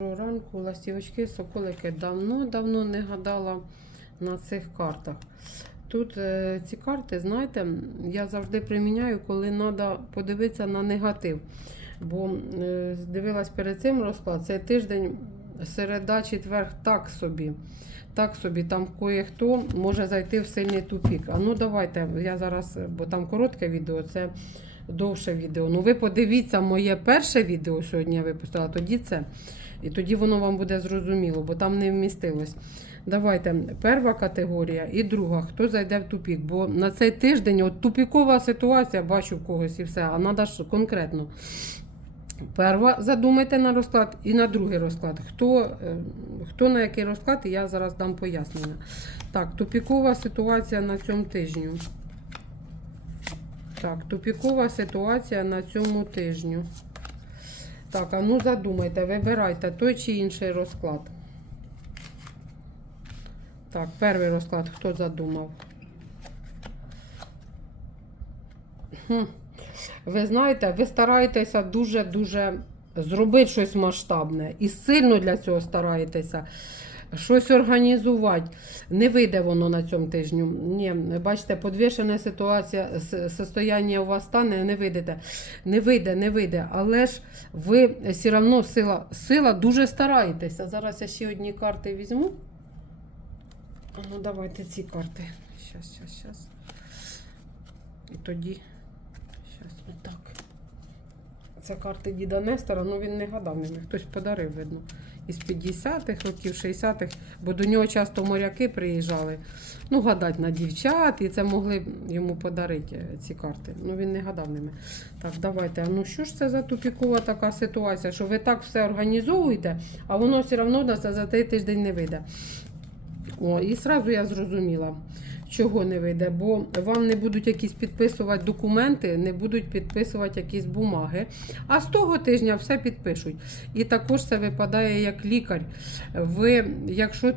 Доброго ранку, ластівочки, соколики. Давно-давно не гадала на цих картах. Тут е, ці карти, знаєте, я завжди приміняю, коли треба подивитися на негатив. Бо е, дивилась перед цим розклад, цей тиждень, середа, четверг, так собі. Так собі, там кое-хто може зайти в сильний тупік. А ну давайте, я зараз, бо там коротке відео, це довше відео. Ну ви подивіться моє перше відео сьогодні я випустила, тоді це. І тоді воно вам буде зрозуміло, бо там не вмістилось. Давайте перша категорія і друга, хто зайде в тупік. Бо на цей тиждень от тупікова ситуація, бачу в когось і все, а треба ж конкретно. Перва задумайте на розклад і на другий розклад. Хто, е, хто на який розклад, і я зараз дам пояснення. Так, тупікова ситуація на цьому тижню. Так, тупікова ситуація на цьому тижню. Так, а ну задумайте, вибирайте той чи інший розклад. Так, перший розклад, хто задумав? Ви знаєте, ви стараєтеся дуже-дуже зробити щось масштабне і сильно для цього стараєтеся. Щось організувати. Не вийде воно на цьому тижню. Ні, бачите, подвішена ситуація, состояння у вас стане, не вийдете. Не вийде, не вийде. Але ж ви все одно сила, сила дуже стараєтеся. Зараз я ще одні карти візьму. Ну, давайте ці карти. Щас, щас, щас. І тоді. Щас, отак. Це карти діда Нестора, ну він не гадав ними. Хтось подарив, видно. Із 50-х років, 60-х, бо до нього часто моряки приїжджали. Ну, гадать на дівчат, і це могли йому подарити е, ці карти. Ну, він не гадав ними. Так, давайте. Ну що ж це за тупікова така ситуація, що ви так все організовуєте, а воно все одно на це за той тиждень не вийде. О, і сразу я зрозуміла, чого не вийде, бо вам не будуть якісь підписувати документи, не будуть підписувати якісь бумаги. А з того тижня все підпишуть. І також це випадає як лікар. Ви, якщо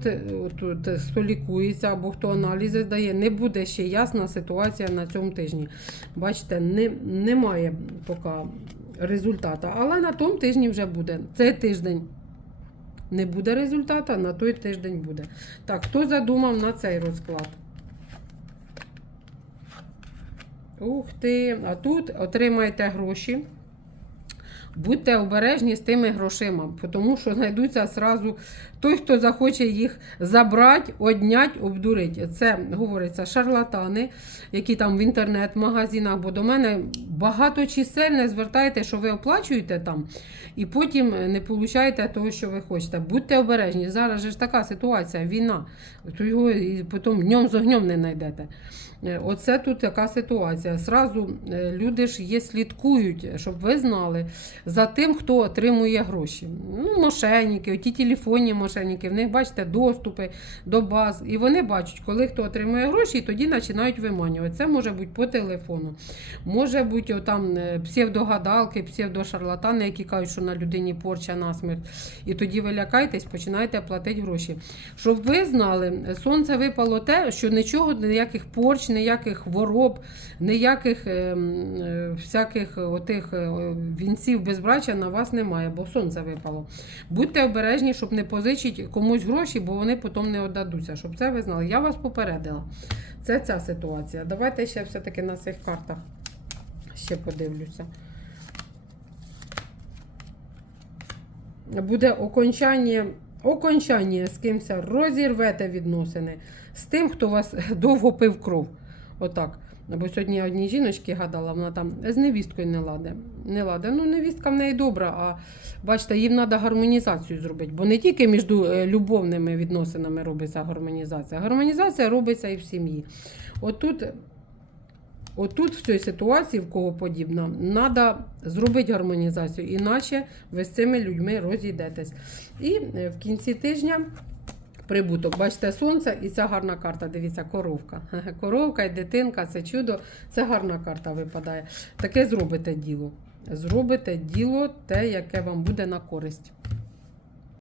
тут хто лікується або хто аналізи здає, не буде ще ясна ситуація на цьому тижні. Бачите, не, немає поки результату, але на тому тижні вже буде. Цей тиждень. Не буде результату, на той тиждень буде. Так, хто задумав на цей розклад? Ух ти! А тут отримаєте гроші. Будьте обережні з тими грошима, тому що знайдуться зразу той, хто захоче їх забрати, однять, обдурити. Це говориться шарлатани, які там в інтернет-магазинах, бо до мене багато чисельне звертаєте, що ви оплачуєте там, і потім не получаєте того, що ви хочете. Будьте обережні. Зараз же ж така ситуація, війна, то його і потім днем з огнем не знайдете. Е, Оце тут така ситуація. Сразу е, люди ж є слідкують, щоб ви знали за тим, хто отримує гроші. Ну, мошенники, ті телефонні мошенники, в них бачите доступи до баз. І вони бачать, коли хто отримує гроші, і тоді починають виманювати. Це може бути по телефону, може бути там псевдогадалки, псевдошарлатани, які кажуть, що на людині порча насмерть. І тоді ви лякаєтесь, починаєте платити гроші. Щоб ви знали, сонце випало те, що нічого, ніяких порч, ніяких хвороб, ніяких е, е, всяких отих е, вінців безбрачя на вас немає, бо сонце випало. Будьте обережні, щоб не позичити комусь гроші, бо вони потім не віддадуться. Щоб це ви знали. Я вас попередила. Це ця ситуація. Давайте ще все-таки на цих картах ще подивлюся. Буде окончання, окончання з кимось розірвете відносини з тим, хто вас довго пив кров. Отак. Бо сьогодні я одній жіночки гадала, вона там з невісткою не ладе. Не ладе. Ну, невістка в неї добра, а бачите, їм треба гармонізацію зробити. Бо не тільки між е, любовними відносинами робиться гармонізація. Гармонізація робиться і в сім'ї. Отут, отут в цій ситуації, в кого подібна, треба зробити гармонізацію, іначе ви з цими людьми розійдетесь. І е, в кінці тижня. Прибуток, бачите, сонце і ця гарна карта. Дивіться, коровка. Коровка і дитинка, це чудо, це гарна карта випадає. Таке зробите діло. Зробите діло те, яке вам буде на користь.